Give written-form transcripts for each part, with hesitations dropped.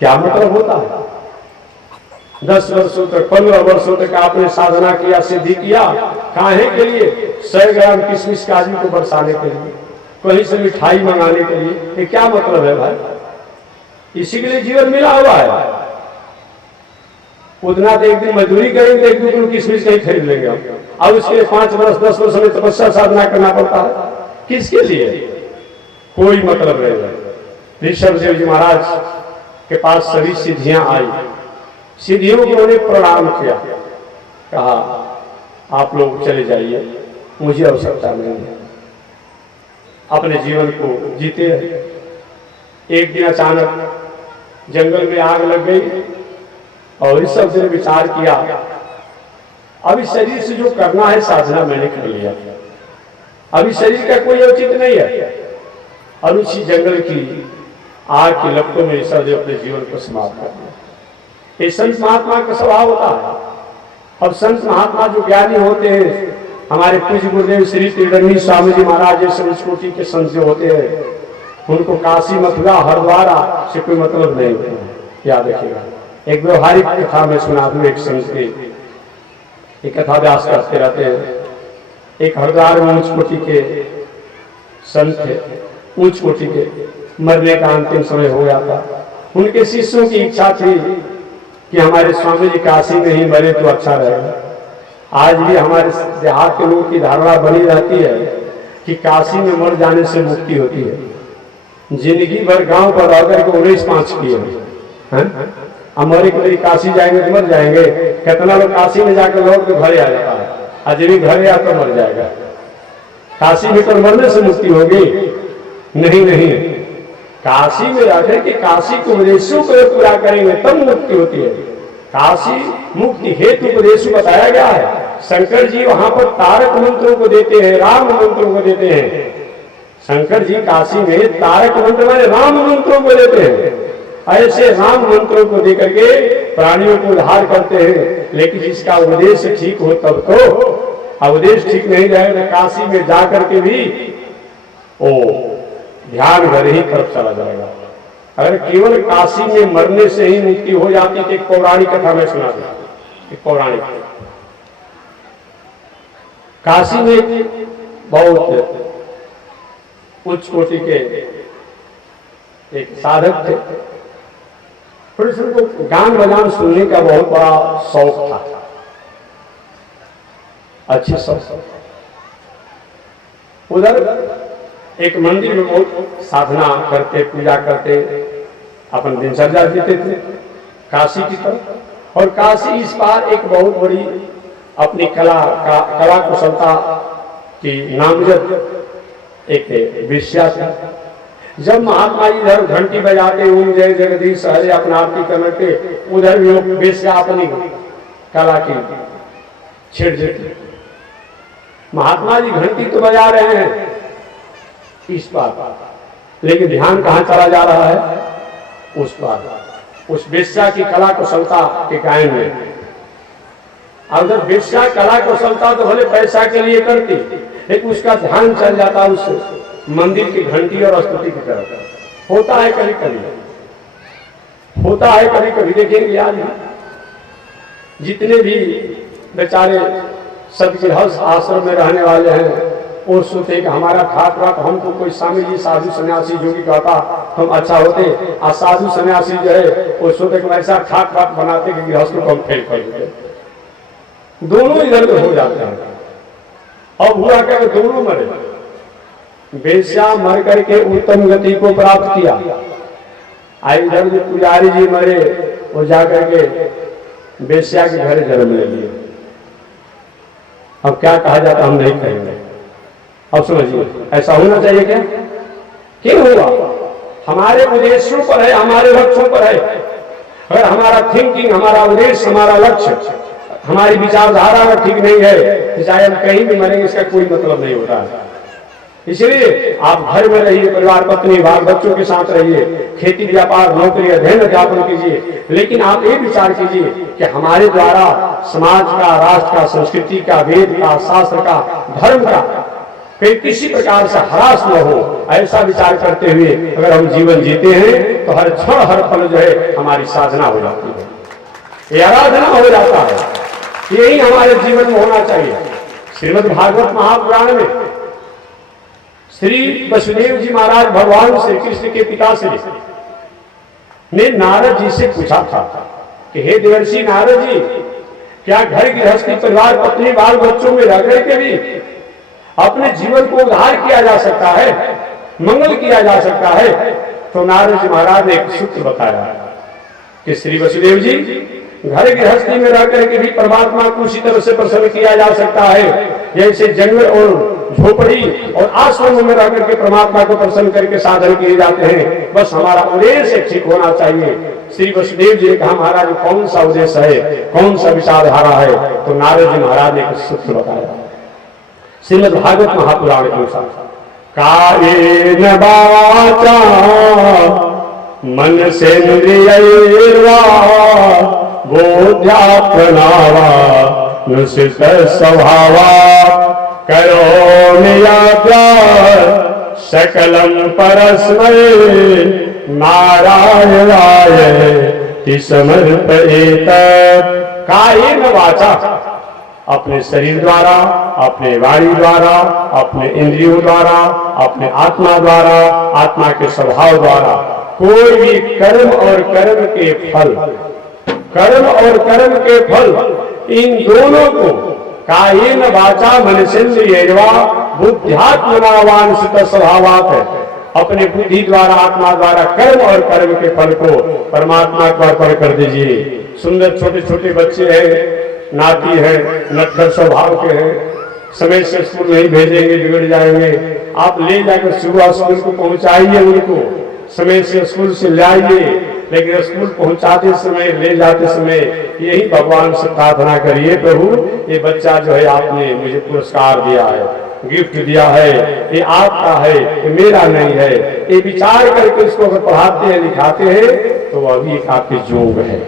क्या मतलब होता है? 10 वर्षों तक 15 वर्षों तक आपने साधना किया, सिद्धि किया, काहे के लिए? 100 ग्राम किशमिश काजू को बरसाने के लिए, कहीं से मिठाई मंगाने के लिए। ये क्या मतलब है भाई? इसी के लिए जीवन मिला हुआ है। उतना तो एक दिन मजदूरी करेंगे, 1 किलो किशमिश कहीं खरीद लेंगे हम। अब उसके 5 वर्ष 10 वर्ष में तपस्या साधना करना पड़ता है। किसके लिए? कोई मतलब नहीं है। ऋषभ देव जी महाराज के पास सभी सिद्धियां आई, सिद्धियों को उन्होंने प्रणाम किया, कहा आप लोग चले जाइए, मुझे आवश्यकता नहीं है, अपने जीवन को जीते। एक दिन अचानक जंगल में आग लग गई और इस सब ने विचार किया, अभी शरीर से जो करना है साधना मैंने कर लिया, अभी शरीर का कोई औचित्य नहीं है। और उसी जंगल की आग की लपटों में ईश्वर ने अपने जीवन को समाप्त कर दिया। ये संत महात्मा का स्वभाव होता है। अब संत महात्मा जो ज्ञानी होते हैं, हमारे पूज्य गुरुदेव श्री त्रिदंडी स्वामी जी महाराज जैसे उच्च कोटि के संत जो होते हैं, उनको काशी मथुरा हरिद्वार से कोई मतलब नहीं होता है। याद रखिएगा। एक व्यवहारिक कथा में सुना दूं, एक संत की एक कथा व्यास करते रहते हैं। एक हरिद्वार में उच्च कोटि के संत थे, उच्च कोटि के, मरने का अंतिम समय हो गया था। उनके शिष्यों की इच्छा थी कि हमारे स्वामी जी काशी में ही मरे तो अच्छा रहेगा। आज भी हमारे देहात के लोगों की धारणा बनी रहती है कि काशी में मर जाने से मुक्ति होती है। जिंदगी भर गांव पर रह करके 19-5 किए हैं, हमारे कभी काशी जाएंगे तो मर जाएंगे। कितना लोग काशी में जाकर लौट के घरे आ जाता है, आज भी घरे आकर मर जाएगा। काशी में तो मरने से मुक्ति होगी? नहीं नहीं, काशी में जाकर के काशी के उपदेशों को पूरा करेंगे तब मुक्ति होती है। काशी मुक्ति हेतु उपदेश बताया गया है। शंकर जी वहां पर तारक मंत्रों को देते हैं, राम मंत्रों को देते हैं। शंकर जी काशी में तारक मंत्र वाले राम मंत्रों को देते हैं। ऐसे राम मंत्रों को देकर के प्राणियों को उद्धार करते हैं। लेकिन जिसका उपदेश ठीक हो तब तो, उपदेश ठीक नहीं रहेगा काशी में जाकर के भी ओ ध्यान घर ही तरफ चला जाएगा। अगर केवल काशी में मरने से ही मुक्ति हो जाती तो एक पौराणिक कथा में सुना था। एक पौराणिक काशी में बहुत उच्च कोटि के एक साधक थे। को गान बजान सुनने का बहुत बड़ा शौक था, अच्छे शौक। उधर एक मंदिर में बहुत साधना करते, पूजा करते, अपन दिनचर्या जीते थे काशी की तरफ। और काशी इस बार एक बहुत बड़ी अपनी कला कुशलता की नामजद एक वेश्या थी। जब महात्मा जी इधर घंटी बजाते ओम जय जगदीश हरे अपना आरती करते, उधर भी लोग वेश्या अपनी कला की छेड़ देते। महात्मा जी घंटी तो बजा रहे हैं इस बार, लेकिन ध्यान कहाँ चला जा रहा है? उस बार, उस वेश्या की कला कुशलता के गायन में। अगर वेश्या कला कुशलता तो भले पैसा के लिए करती, लेकिन उसका ध्यान चल जाता उस मंदिर की घंटी और स्तुति की तरफ। होता है कभी कभी, होता है कभी कभी। देखेंगे आज जितने भी बेचारे सतगृहस्थ आश्रम में रहने वाले हैं, और सोचते कि हमारा ठाक ठाक हमको कोई स्वामी जी साधु सन्यासी जोगी कहता हम अच्छा होते, और साधु सन्यासी जो है वो सोचते कि ऐसा ठाक ठाक बनाते कि गृहस्थों को हम फेल कर देते। दोनों इधर में हो जाते हैं। अब हुआ क्या, दोनों मरे। वेश्या मर करके उत्तम गति को प्राप्त किया, इधर जो पुजारी जी मरे वो जाकर के वेश्या के घर जन्म ले लिए। अब क्या कहा जाता हम नहीं कहेंगे। अब समझिए, ऐसा होना चाहिए क्या? क्यों हुआ? हमारे उद्देश्यों पर है, हमारे लक्ष्यों पर है। अगर हमारा थिंकिंग, हमारा उद्देश्य, हमारा लक्ष्य, हमारी विचारधारा में ठीक नहीं है तो चाहे हम कहीं भी मरेंगे इसका कोई मतलब नहीं होता है। इसलिए आप घर में रहिए, परिवार पत्नी बाल बच्चों के साथ रहिए, खेती व्यापार नौकरी अध्ययन अध्यापन कीजिए, लेकिन आप ये विचार कीजिए कि हमारे द्वारा समाज का, राष्ट्र का, संस्कृति का, वेद का, शास्त्र का, धर्म का कहीं किसी प्रकार से हरास न हो, ऐसा विचार करते हुए अगर हम जीवन जीते हैं तो हर क्षण हर पल जो है हमारी साधना हो जाती है, ये आराधना हो जाता है। यही हमारे जीवन में होना चाहिए। श्रीमद् भागवत महापुराण में श्री वसुदेव जी महाराज भगवान श्री कृष्ण के पिताश्री ने नारद जी से पूछा था कि हे देवर्षि नारद जी, क्या घर गृहस्थी परिवार पत्नी बाल बच्चों में रह करके भी अपने जीवन को उद्धार किया जा सकता है, मंगल किया जा सकता है? तो नारद जी महाराज ने एक सूत्र बताया कि श्री वसुदेव जी, घर गृहस्थी में रह करके भी परमात्मा को उसी तरह से प्रसन्न किया जा सकता है जैसे जंगल और झोपड़ी और आश्रम में रह करके परमात्मा को प्रसन्न करके साधन किए जाते हैं। बस हमारा उद्देश्य ठीक होना चाहिए। श्री वसुदेव जी ने कहा, महाराज कौन सा उद्देश्य है, कौन सा विचारधारा है? तो नारद जी महाराज ने एक सूत्र बताया श्रीमद् भागवत महापुराण के अनुसार, कायेन वाचा मन सेन्द्रियैर्वा बोध्यात्मनावा नुसित स्वभावा करोमि यद्यत् सकलं परस्मै नारायणाय समर्पयेत्। कायेन वाचा, अपने शरीर द्वारा, अपने वाणी द्वारा, अपने इंद्रियों द्वारा, अपने आत्मा द्वारा, आत्मा के स्वभाव द्वारा कोई भी कर्म और कर्म के फल, कर्म और कर्म के फल, इन दोनों को कायेन वाचा मनसेन्द्रियैर्वा बुद्ध्यात्मनावांशित स्वभावात् है, अपने बुद्धि द्वारा, आत्मा द्वारा कर्म और कर्म के फल को परमात्मा को अर्पण कर दीजिए। सुंदर छोटे छोटे बच्चे हैं, नाती है, नटखट स्वभाव के हैं, समय से स्कूल नहीं भेजेंगे, बिगड़ जाएंगे। आप ले जाकर सुबह स्कूल को पहुंचाइए, उनको समय से स्कूल से लाइए, लेकिन स्कूल पहुंचाते समय, ले जाते समय यही भगवान से प्रार्थना करिए, प्रभु ये बच्चा जो है आपने मुझे पुरस्कार दिया है, गिफ्ट दिया है, ये आपका है, ये मेरा नहीं है। ये विचार करके इसको अगर पढ़ाते हैं, लिखाते हैं तो वह भी एक आपके योग है,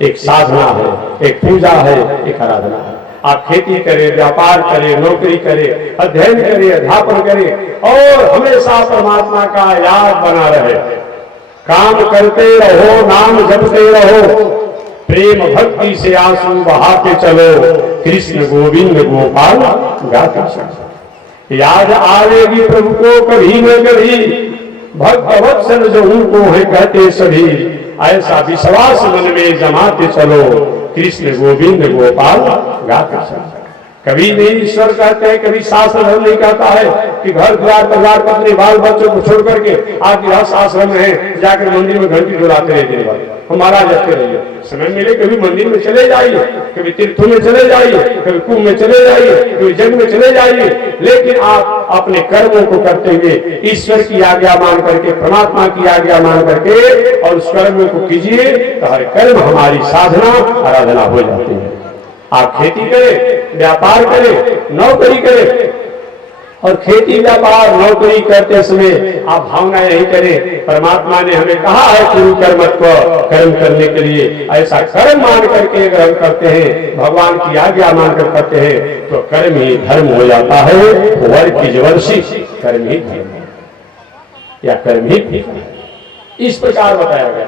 एक साधना है, एक पूजा है, एक आराधना है। आप खेती करें, व्यापार करें, नौकरी करें, अध्ययन करें, अध्यापन करें और हमेशा परमात्मा का याद बना रहे। काम करते रहो, नाम जपते रहो, प्रेम भक्ति से आंसू बहाते चलो, कृष्ण गोविंद गोपाल गाते चलो। याद आवेगी प्रभु को कभी न कभी, भक्त वत्सल जो उनको है कहते सभी, ऐसा विश्वास मन में जमाते चलो, कृष्ण गोविंद गोपाल गाते चलो। कभी नहीं ईश्वर कहते हैं, कभी शास्त्र धर्म नहीं कहता है कि घर द्वार परिवार पत्नी बाल बच्चों को छोड़ करके आप गृहस्थ आश्रम में है, जाकर मंदिर में घंटी डुलाते रहे दिन भर, हमारा जगते रहिए। समय मिले कभी मंदिर में चले जाइए, कभी तीर्थों में चले जाइए, कभी कुंभ में चले जाइए, कभी जंग में चले जाइए, लेकिन आप अपने कर्मों को करते हुए ईश्वर की आज्ञा मान करके, परमात्मा की आज्ञा मान करके और उस कर्म को कीजिए तो हर कर्म हमारी साधना आराधना हो जाती है। आप खेती करें, व्यापार करें, नौकरी करें, और खेती व्यापार नौकरी करते समय आप भावना यही करें, परमात्मा ने हमें कहा है गुरु कर्मत्व, कर्म करने के लिए ऐसा कर्म मान करके अगर हम करते हैं, भगवान की आज्ञा मानकर करते हैं तो कर्म ही धर्म हो जाता है। वर्ग की जवर्षी कर्म ही धर्म है या कर्म ही इस प्रकार बताया गया।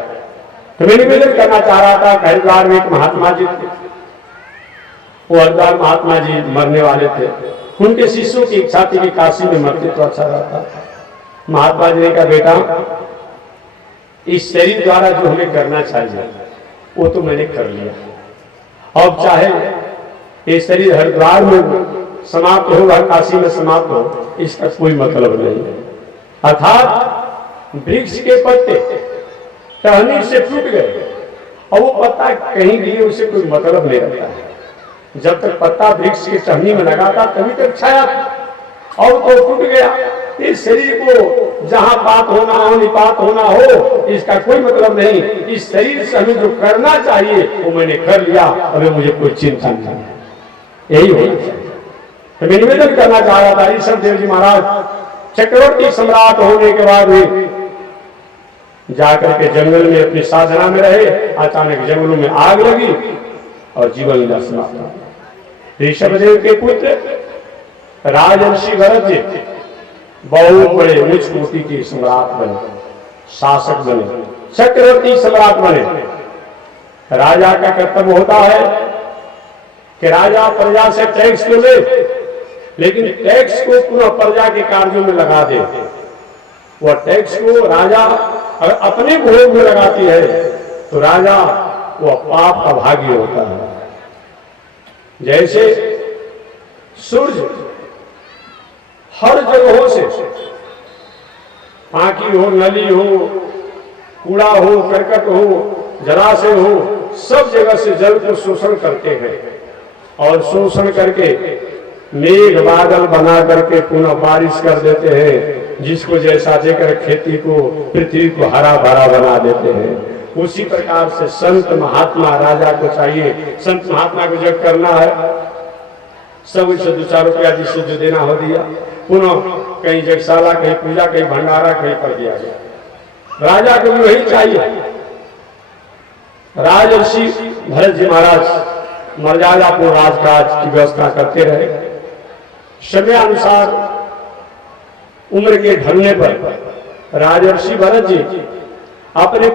तो मैं निवेदन करना चाह रहा था, हरिद्वार में एक महात्मा जी थे, वो हरिद्वार महात्मा जी मरने वाले थे, उनके शिष्यों की इच्छा थी कि काशी में मरते तो अच्छा रहता। महात्मा जी ने कहा, बेटा इस शरीर द्वारा जो हमें करना चाहिए वो तो मैंने कर लिया, अब चाहे ये शरीर हरिद्वार में समाप्त हो या काशी में समाप्त हो, इसका कोई मतलब नहीं है। अर्थात वृक्ष के पत्ते टहनी से टूट गए और वो पत्ता कहीं भी उसे कोई मतलब नहीं रहता है। जब तक पत्ता वृक्ष की टहनी में लगा था तभी तक छाया था, और तो टूट गया। इस शरीर को जहां पात होना हो, निपात होना हो, इसका कोई मतलब नहीं। इस शरीर से हमें जो करना चाहिए वो मैंने कर लिया, अभी मुझे कोई चिंता नहीं है, यही होना चाहिए। तो मैं निवेदन करना चाह रहा था, ऋषभदेव जी महाराज चक्रवर्ती सम्राट होने के बाद भी जाकर के जंगल में अपनी साधना में रहे। अचानक जंगलों में आग लगी और जीवन लीला समाप्त हो गई। ऋषभदेव के पुत्र राजर्षि भरत जी बहुत बड़े उच्च कोटि के सम्राट बने, शासक बने, चक्रवर्ती सम्राट बने। राजा का कर्तव्य होता है कि राजा प्रजा से टैक्स तो ले, लेकिन टैक्स को पुनः प्रजा के कार्यों में लगा दे। वह टैक्स को राजा अगर अपने भोग में लगाती है तो राजा वह पाप का भागी होता है। जैसे सूर्य हर जगहों से, पाकी हो, नली हो, कूड़ा हो, करकट हो, जलाशय हो, सब जगह से जल को शोषण करते हैं और शोषण करके मेघ बादल बना करके पुनः बारिश कर देते हैं, जिसको जैसा देकर खेती को, पृथ्वी को हरा भरा बना देते हैं। उसी प्रकार से संत महात्मा राजा को चाहिए, संत महात्मा को जब करना है सब उसे 2-4 रुपया जिससे जो देना हो दिया, पुनः कहीं जगशाला, कहीं पूजा, कहीं भंडारा, कहीं पर दिया गया। राजा को भी वही चाहिए। राजर्षि भरत जी महाराज मर्यादापूर्ण राजकाज की व्यवस्था करते रहे। समय अनुसार उम्र के ढलने पर राजर्षि भरत जी अपने